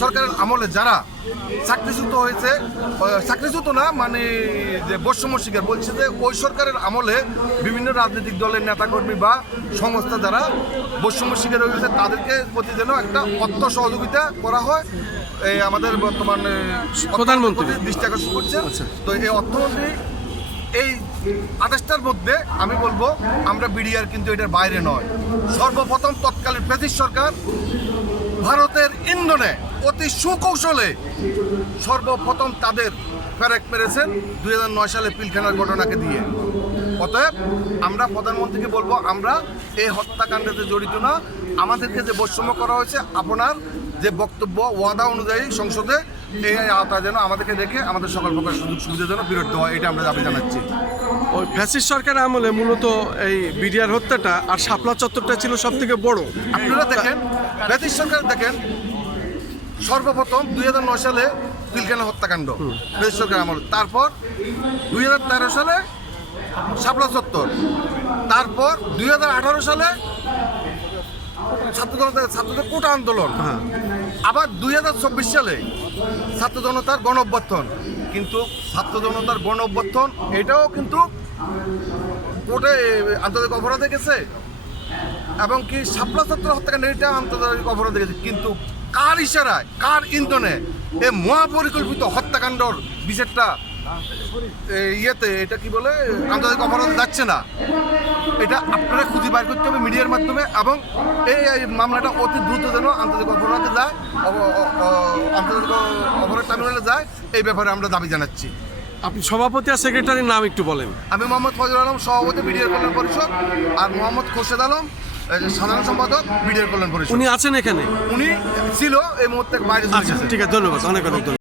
সরকারের আমলে যারা চাকরিচ্যুত হয়েছে, চাকরিচ্যুত না মানে যে বৈষম্য শিকার, বলছে যে ওই সরকারের আমলে বিভিন্ন রাজনৈতিক দলের নেতাকর্মী বা সংস্থা যারা বৈষম্য শিকার হয়েছে তাদেরকে প্রতি যেন একটা অর্থ সহযোগিতা করা হয়। এই আমাদের বর্তমান প্রধানমন্ত্রী দৃষ্টি আকর্ষণ করছেন। তো এই অর্থমন্ত্রী এই আদেশটার মধ্যে আমি বলবো আমরা বিডিআর কিন্তু এটার বাইরে নয়। সর্বপ্রথম তৎকালীন ব্রিটিশ সরকার ভারতের ইন্ধনে অতি সুকৌশলে সর্বপ্রথম তাদের ফেরেক মেরেছেন 2009 সালে পিলখানার ঘটনাকে দিয়ে। অতএব আমরা প্রধানমন্ত্রীকে বলবো আমরা এই হত্যাকাণ্ডে জড়িত না। আমাদেরকে যে বৈষম্য করা হয়েছে আপনার যে বক্তব্য ওয়াদা অনুযায়ী সংসদে এই আওতায় যেন আমাদেরকে রেখে আমাদের সকল প্রকার সুযোগ সুবিধা যেন বিরত হয়, এটা আমরা দাবি জানাচ্ছি। ওই ফ্যাসিস্ট সরকারের আমলে মূলত এই বিডিআর হত্যাটা আর শাপলা চত্বরটা ছিল সব থেকে বড়। আপনারা দেখেন ব্রিটিশ সরকার দেখেন সর্বপ্রথম 2009 সালে পিলখানা হত্যাকাণ্ড ব্রিটিশ সরকার আমল, তারপর 2013 সালে শাপলা চত্বর, তারপর 2018 সালে ছাত্রদের কোটা আন্দোলন, আবার 2024 সালে ছাত্র জনতার গণ অভ্যুত্থান। কিন্তু ছাত্র জনতার গণ অভ্যুত্থান এটাও কিন্তু কোর্টে আন্তর্জাতিক অপরাধে গেছে, এবং কি শাপলা চত্বর হত্যাকাণ্ড এটা আন্তর্জাতিক অপরাধে গেছে। কিন্তু কার ইশারায়, কার ইন্ধনে এই মহাপরিকল্পিত হত্যাকাণ্ডর বিচারটা ইয়েতে এটা কি বলে আন্তর্জাতিক অপরাধ যাচ্ছে না, এটা আপনারা খুঁজে বাইর করতে হবে মিডিয়ার মাধ্যমে, এবং এই মামলাটা অতি দ্রুত যেন আন্তর্জাতিক অপরাধে যায়, আন্তর্জাতিক অপরাধ ট্রাইব্যুনালে যায়, এই ব্যাপারে আমরা দাবি জানাচ্ছি। আপনি সভাপতি আর সেক্রেটারির নাম একটু বলেন। আমি মোহাম্মদ ফজল আলম, সভাপতি বিডিআর কল্যাণ পরিষদ, আর মোহাম্মদ খোরশেদ আলম, সাধারণ সম্পাদক বিডিআর কল্যাণ পরিষদ। উনি আছেন এখানে? উনি ছিল এই মুহূর্তে বাইরে চলে গেছে। ঠিক আছে, ধন্যবাদ, অনেক অনেক ধন্যবাদ।